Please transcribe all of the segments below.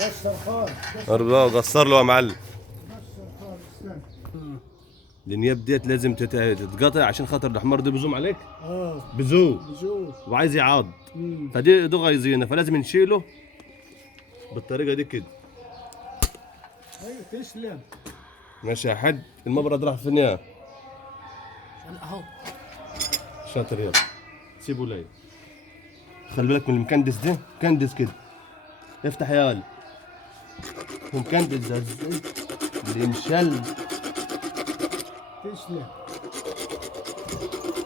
قصر خالص. الله قصر له يا معلم. قصر خالص. استنى. النياب ديت لازم تتقطع عشان خاطر الحمار ده بيزوم عليك. اه بزوم بجوز. وعايز يعض. مم. فدي ده غيظينا، فلازم نشيله بالطريقه دي كده. ايوه تسلم. ماشي يا حاج. المبرد راح فين يا اهو. شاطر يلا. سيبه لي. خلي بالك من المكندس ده، مكندس كده. افتح يا ولد. هو مكندس ده ازاي؟ بينشل. تسلم.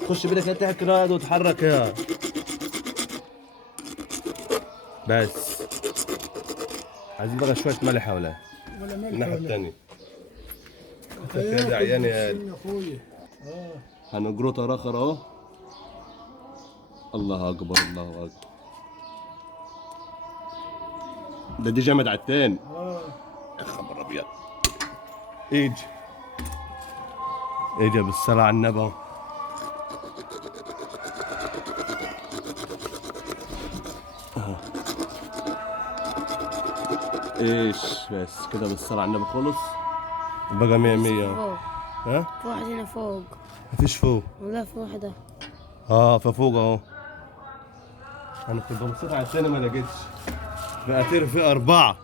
خش بيدك انت كده وتحرك يا. بس عايزين بقى شويه ملح ولا ولا ملح الناحيه ولا. الثانيه. كده عيان يا يا اخويا. اه. هنجرطها رخر اهو. الله اكبر الله اكبر. ده دي جامد على التاني. اه. يا خبر ابيض. ايدي ايدي بالصلاة على النبي اهو. ايش بس كده بالصلاة على النبي خالص. بقى 100 100 اهو. فوق. ها؟ في واحد هنا فوق. مفيش فوق. لا في واحدة. ففوق اهو. انا كنت ببص على التاني ما لقيتش. بقى في أربعة.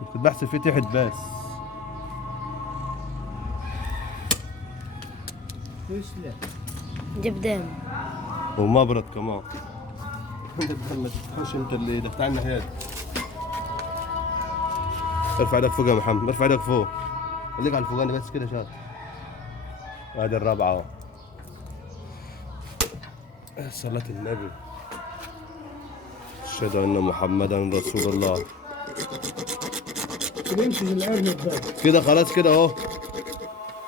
كنت بحسب فيه تحت بس. تسلم. جاب دم. ومبرد كمان. ما تفتحوش انت اللي ايدك، تعال الناحية دي. ارفع ايدك فوق يا محمد، ارفع ايدك فوق. خليك على الفوقاني بس كده شاطر. وادي الرابعة اهو. صلاة النبي. أشهد أن محمدا رسول الله. بيمشي الارنب ده. كده خلاص كده اهو.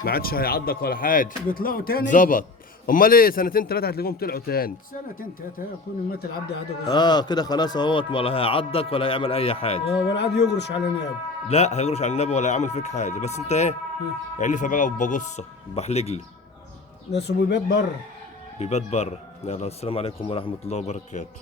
ما عادش هيعضك ولا حاجة. بيطلعوا تاني. ظبط. امال ايه سنتين ثلاثة هتلاقيهم طلعوا تاني. سنتين ثلاثة يكون مات العبد عدو. كده خلاص اهوت، ولا هيعضك ولا هيعمل أي حاجة. ولا عاد يجرش على نياب. لا هيجرش على النبي ولا يعمل فيك حاجة، بس أنت إيه؟ علفها بقى وبقصة بحلق لي. ده صبيبات بره. بيبات بره. يلا السلام عليكم ورحمة الله وبركاته.